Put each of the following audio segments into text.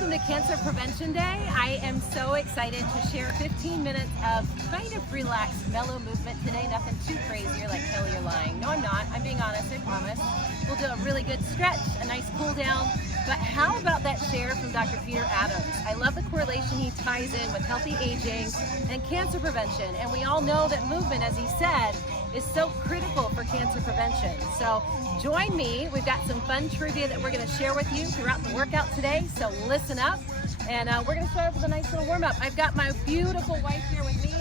welcome to Cancer Prevention Day. I am so excited to share 15 minutes of kind of relaxed, mellow movement today. Nothing too crazy. You're like, Kelly, you're lying. No, I'm not. I'm being honest, I promise. We'll do a really good stretch, a nice cool down. But how about that share from Dr. Peter Adams? I love the correlation he ties in with healthy aging and cancer prevention. And we all know that movement, as he said, is so critical for cancer prevention. So join me. We've got some fun trivia that we're going to share with you throughout the workout today. So listen up. And we're going to start with a nice little warm up. I've got my beautiful wife here with me.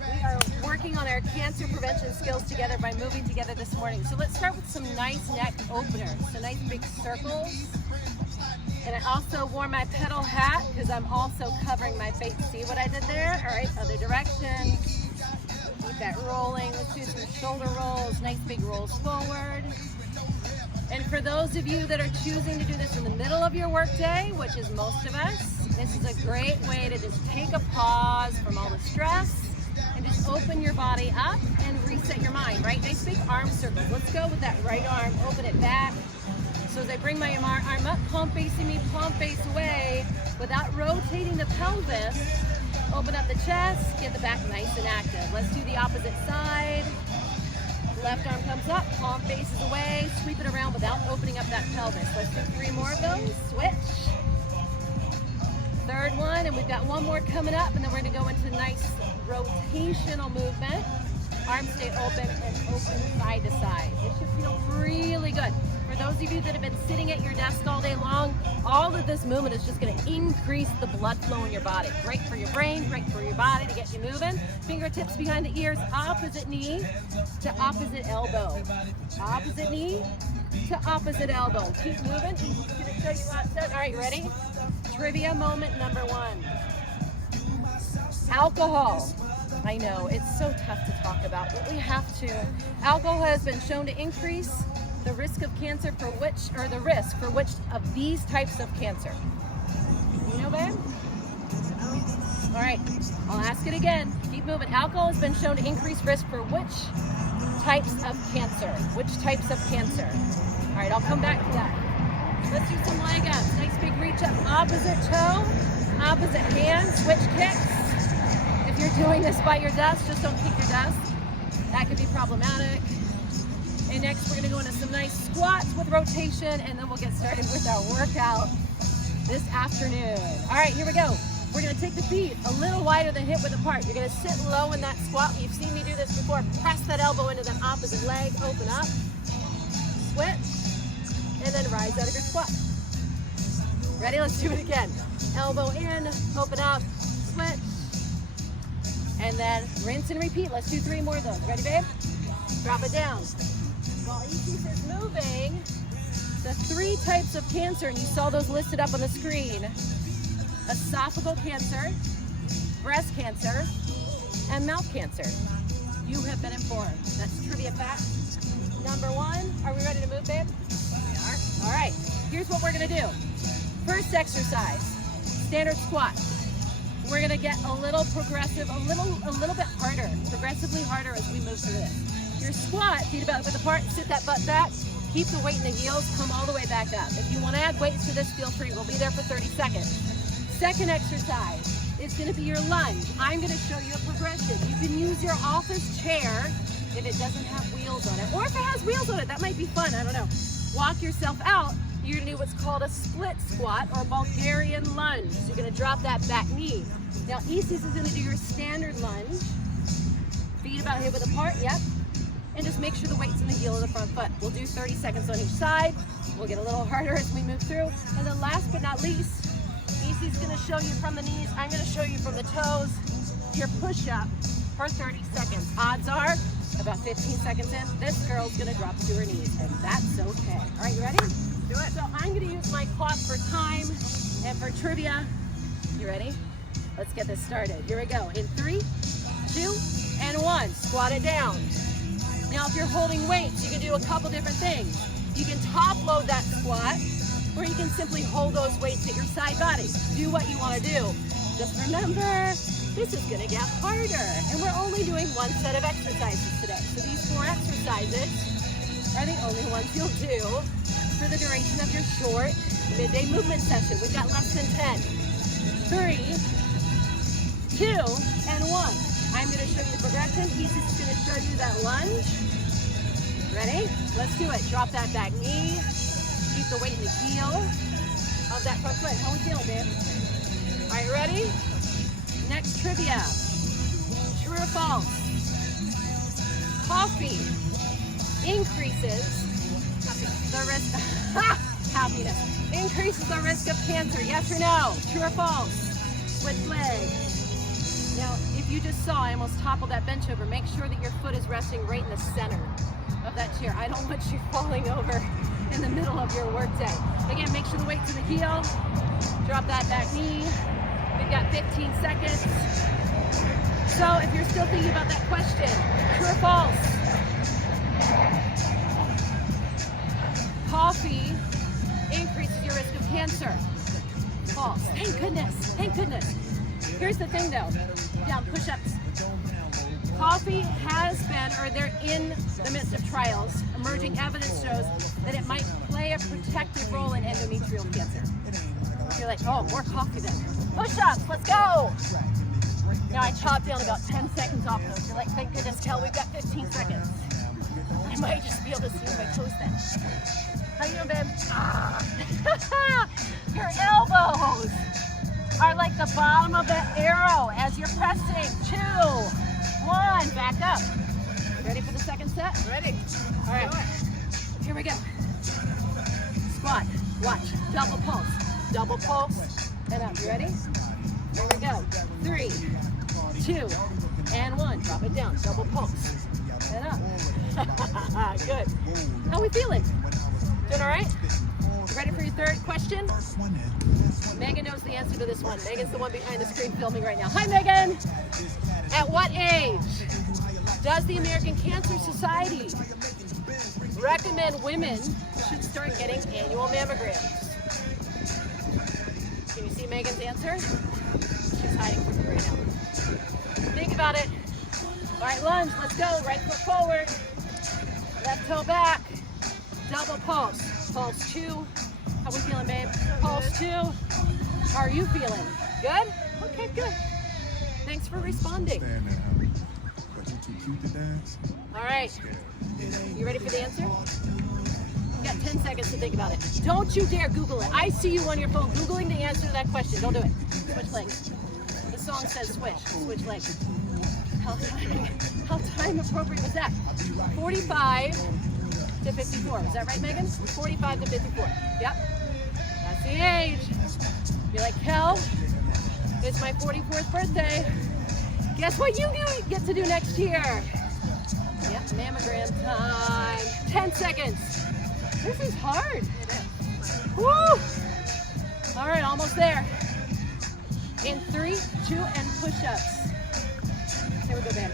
We are working on our cancer prevention skills together by moving together this morning. So let's start with some nice neck openers. So nice big circles. And I also wore my pedal hat because I'm also covering my face. See what I did there? All right, other direction. Keep that rolling. Let's do some shoulder rolls, nice big rolls forward. And for those of you that are choosing to do this in the middle of your workday, which is most of us, this is a great way to just take a pause from all the stress and just open your body up and reset your mind, right? Nice big arm circles. Let's go with that right arm, open it back. So as I bring my arm up, palm facing me, palm face away, without rotating the pelvis, open up the chest, get the back nice and active. Let's do the opposite side. Left arm comes up, palm faces away, sweep it around without opening up that pelvis. Let's do 3 more of those, switch. Third one, and we've got one more coming up, and then we're gonna go into nice rotational movement. Arms stay open and open side to side. It should feel really good. For those of you that have been sitting at your desk all day long, all of this movement is just going to increase the blood flow in your body. Great for your brain, great for your body to get you moving. Fingertips behind the ears, opposite knee to opposite elbow. Opposite knee to opposite elbow. Keep moving. Easy to show you how it's done. All right, ready? Trivia moment number 1. Alcohol. I know, it's so tough to talk about, but we have to. Alcohol has been shown to increase the risk of cancer for which of these types of cancer? You know, babe? All right, I'll ask it again. Keep moving. Alcohol has been shown to increase risk for which types of cancer? Which types of cancer? All right, I'll come back to that. Let's do some leg ups. Nice big reach up. Opposite toe, opposite hand, switch kicks. If you're doing this by your desk, just don't kick your desk. That could be problematic. And next we're gonna go into some nice squats with rotation, and then we'll get started with our workout this afternoon. All right, here we go. We're gonna take the feet a little wider than hip width apart. You're gonna sit low in that squat. You've seen me do this before. Press that elbow into that opposite leg, open up, switch, and then rise out of your squat. Ready? Let's do it again. Elbow in, open up, switch, and then rinse and repeat. Let's do 3 more of those. Ready, babe? Drop it down. While EC is moving, the 3 types of cancer, and you saw those listed up on the screen: esophageal cancer, breast cancer, and mouth cancer. You have been informed. That's trivia fact number 1. Are we ready to move, babe? We are. All right, here's what we're gonna do. First exercise, standard squat. We're gonna get a little progressive, a little bit harder, progressively harder as we move through this. Your squat, feet about width apart, sit that butt back, keep the weight in the heels, come all the way back up. If you want to add weights to this, feel free. We'll be there for 30 seconds. Second exercise is going to be your lunge. I'm going to show you a progression. You can use your office chair if it doesn't have wheels on it, or if it has wheels on it, that might be fun, I don't know. Walk yourself out. You're going to do what's called a split squat or Bulgarian lunge. So you're going to drop that back knee. Now, Isis is going to do your standard lunge. Feet about hip width apart, yep. And just make sure the weight's in the heel of the front foot. We'll do 30 seconds on each side. We'll get a little harder as we move through. And then last but not least, Isie's gonna show you from the knees, I'm gonna show you from the toes, your push-up for 30 seconds. Odds are, about 15 seconds in, this girl's gonna drop to her knees, and that's okay. All right, you ready? Do it. So I'm gonna use my clock for time and for trivia. You ready? Let's get this started. Here we go. In 3, 2, and 1. Squat it down. Now, if you're holding weights, you can do a couple different things. You can top load that squat, or you can simply hold those weights at your side body. Do what you want to do. Just remember, this is going to get harder. And we're only doing 1 set of exercises today. So these 4 exercises are the only ones you'll do for the duration of your short midday movement session. We've got less than 10. 3, 2, and 1. I'm going to show you the progression. He's just going to show you that lunge. Ready? Let's do it. Drop that back knee. Keep the weight in the heel of that front foot. How we feeling, babe? All right, ready? Next trivia. True or false? Coffee increases the risk happiness. Increases the risk of cancer. Yes or no? True or false? Switch leg. Now, if you just saw, I almost toppled that bench over. Make sure that your foot is resting right in the center of that chair. I don't want you falling over in the middle of your work day. Again, make sure the weight's in the heel. Drop that back knee. We've got 15 seconds. So if you're still thinking about that question, true or false? Coffee increases your risk of cancer. False. Thank goodness. Thank goodness. Here's the thing though. Down, push-ups. Coffee has been, or they're in the midst of trials. Emerging evidence shows that it might play a protective role in endometrial cancer. You're like, oh, more coffee then. Push-ups, let's go. Now I chopped down about 10 seconds off those. You're like, thank goodness, Kel, we've got 15 seconds. I might just be able to see my toes then. How you doing, babe? Your elbows are like the bottom of the arrow as you're pressing. 2, 1, back up. Ready for the second set? Ready. All right, here we go. Squat, watch, double pulse, and up. You ready? Here we go. 3, 2, and 1. Drop it down, double pulse, and up. Good. How we feeling? Doing all right? Ready for your third question? Megan knows the answer to this one. Megan's the one behind the screen filming right now. Hi, Megan. At what age does the American Cancer Society recommend women should start getting annual mammograms? Can you see Megan's answer? She's hiding from you right now. Think about it. All right, lunge. Let's go. Right foot forward. Left toe back. Double pulse. Pulse 2. How we feeling, babe? Pulse 2. How are you feeling? Good? Okay, good. Thanks for responding. All right. You ready for the answer? You got 10 seconds to think about it. Don't you dare Google it. I see you on your phone Googling the answer to that question. Don't do it. Switch legs. The song says switch. Switch legs. How time appropriate was that? 45 to 54. Is that right, Megan? 45 to 54. Yep. That's the age. You're like, Kel, it's my 44th birthday. Guess what you get to do next year? Yep, mammogram time. 10 seconds. This is hard. Woo! All right, almost there. In 3, 2, and push-ups. Here we go, babe.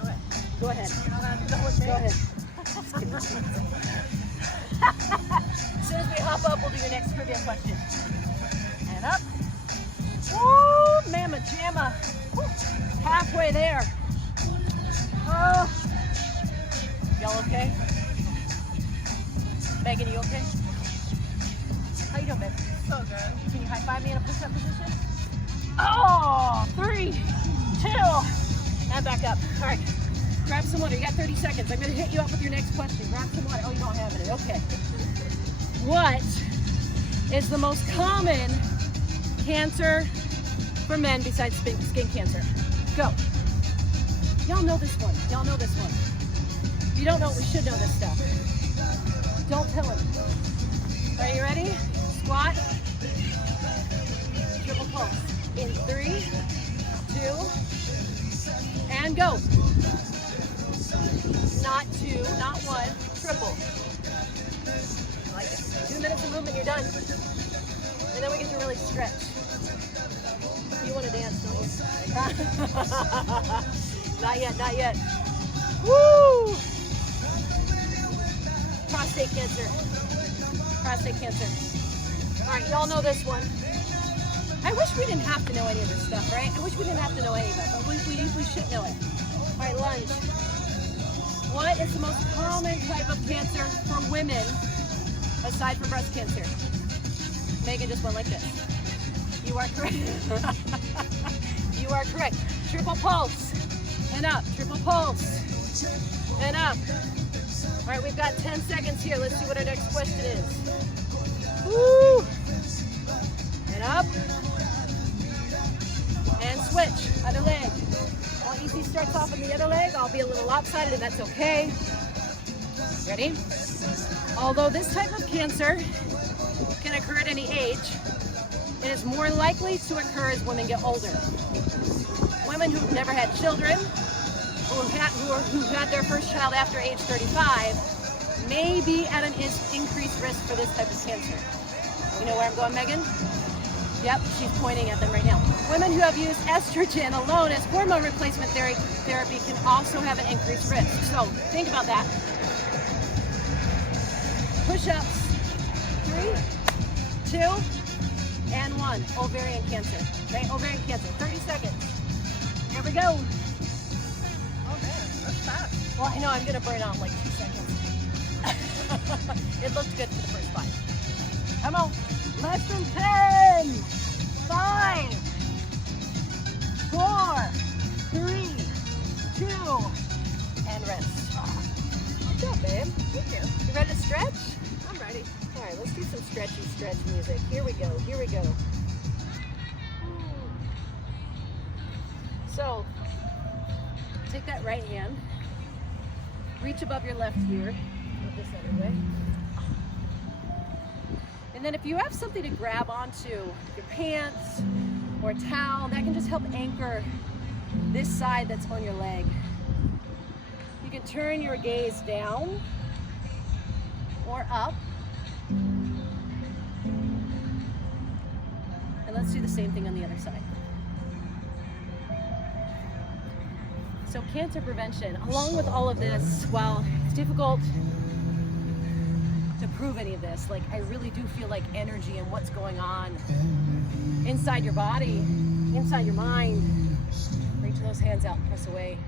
Do it. Go ahead. Go ahead. As soon as we hop up, we'll do your next trivia question. And up. Woo! Mamma jamma. Woo. Halfway there. Oh. Y'all okay? Megan, you okay? How you doing, babe? So good. Can you high-five me in a push-up position? Oh! 3, 2, and back up. All right. Grab some water. You got 30 seconds. I'm going to hit you up with your next question. Grab some water. Oh, you don't have it. Okay. What is the most common cancer for men besides skin cancer? Go. Y'all know this one. Y'all know this one. If you don't know it, we should know this stuff. Don't tell him. Are you ready? Squat. Triple pulse. In 3, 2, and go. Not 2, not 1, triple. I like it. 2 minutes of movement, you're done. And then we get to really stretch. You want to dance, don't you? Not yet, not yet. Woo! Prostate cancer. Prostate cancer. All right, y'all know this one. I wish we didn't have to know any of this stuff, right? I wish we didn't have to know any of it, but we should know it. All right, lunge. What is the most common type of cancer for women aside from breast cancer? Megan just went like this. You are correct. You are correct. Triple pulse. And up. Triple pulse. And up. All right, we've got 10 seconds here. Let's see what our next question is. Woo! And up. And switch. Other leg. While EC starts off on the other leg, I'll be a little lopsided, and that's okay. Ready? Although this type of cancer can occur at any age, it is more likely to occur as women get older. Women who've never had children, who had their first child after age 35, may be at an increased risk for this type of cancer. You know where I'm going, Megan? Yep, she's pointing at them right now. Women who have used estrogen alone as hormone replacement therapy can also have an increased risk. So think about that. Push-ups. 3, 2, and 1. Ovarian cancer. Okay, ovarian cancer. 30 seconds. Here we go. Oh man, that's fast. Well, I know I'm gonna burn out in like 2 seconds. It looked good for the first 5. Come on. Less than 10. 5, 4, 3, 2, and rest. Good job, babe. Thank you. You ready to stretch? I'm ready. All right, let's do some stretchy stretch music. Here we go. Here we go. So, take that right hand, reach above your left ear, move this other way. And then if you have something to grab onto, your pants or a towel, that can just help anchor this side that's on your leg. You can turn your gaze down or up. And let's do the same thing on the other side. So cancer prevention, along with all of this, while it's difficult to prove any of this, like I really do feel like energy and what's going on inside your body, inside your mind, reach those hands out, press away,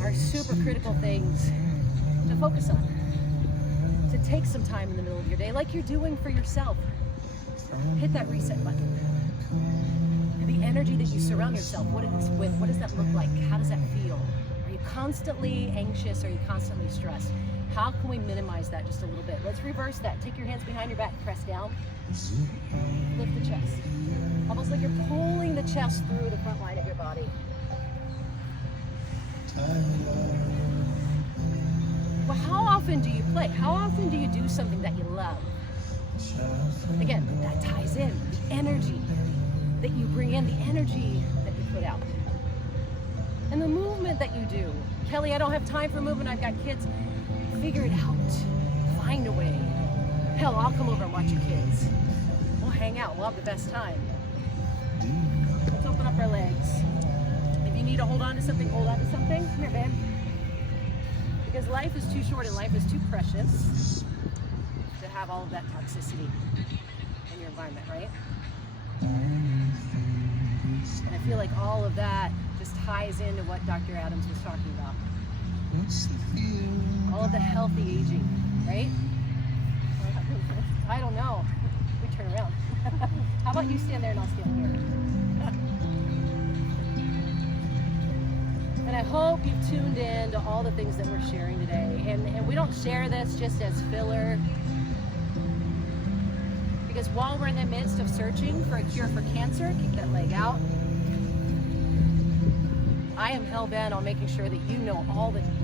are super critical things to focus on, to take some time in the middle of your day, like you're doing for yourself. Hit that reset button. The energy that you surround yourself with, what does that look like? How does that feel? Are you constantly anxious? Are you constantly stressed? How can we minimize that just a little bit? Let's reverse that. Take your hands behind your back, press down. Lift the chest. Almost like you're pulling the chest through the front line of your body. Well, how often do you play? How often do you do something that you love? Again, that ties in. The energy that you bring in, the energy that you put out. And the movement that you do. Kelly, I don't have time for movement, I've got kids. Figure it out. Find a way. Hell, I'll come over and watch your kids. We'll hang out, we'll have the best time. Let's open up our legs. If you need to hold on to something, hold on to something. Come here, babe. Because life is too short and life is too precious to have all of that toxicity in your environment, right? And I feel like all of that just ties into what Dr. Adams was talking about. All of the healthy aging, right? I don't know. We turn around. How about you stand there and I'll stand here? And I hope you've tuned in to all the things that we're sharing today. And we don't share this just as filler. Because while we're in the midst of searching for a cure for cancer, kick that leg out. I am hell-bent on making sure that you know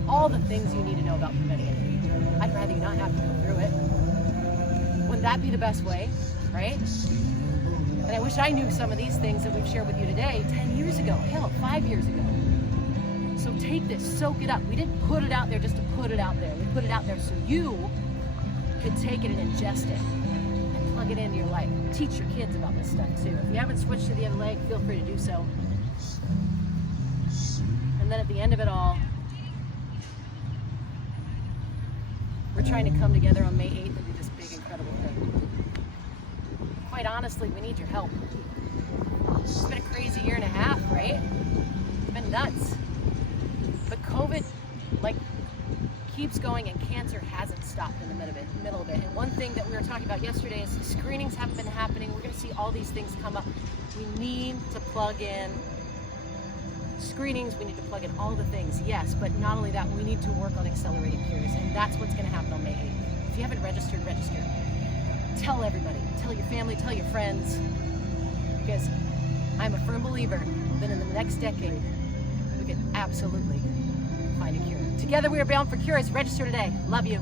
all the things you need to know about preventing it. I'd rather you not have to go through it. Wouldn't that be the best way, right? And I wish I knew some of these things that we've shared with you today 10 years ago, hell, 5 years ago. So take this, soak it up. We didn't put it out there just to put it out there. We put it out there so you could take it and ingest it. Plug it into your life. Teach your kids about this stuff too. If you haven't switched to the other leg, feel free to do so. And then at the end of it all, we're trying to come together on May 8th and do this big, incredible thing. Quite honestly, we need your help. It's been a crazy year and a half, right? It's been nuts. But COVID, like, keeps going, and cancer hasn't stopped in the middle of it. And one thing that we were talking about yesterday is screenings haven't been happening. We're going to see all these things come up. We need to plug in screenings, we need to plug in all the things, yes, but not only that, we need to work on accelerating cures, and that's what's going to happen on May 8th. If you haven't registered, register. Tell everybody, tell your family, tell your friends, because I'm a firm believer that in the next decade, we can absolutely find a cure. Together we are bound for cures. Register today. Love you.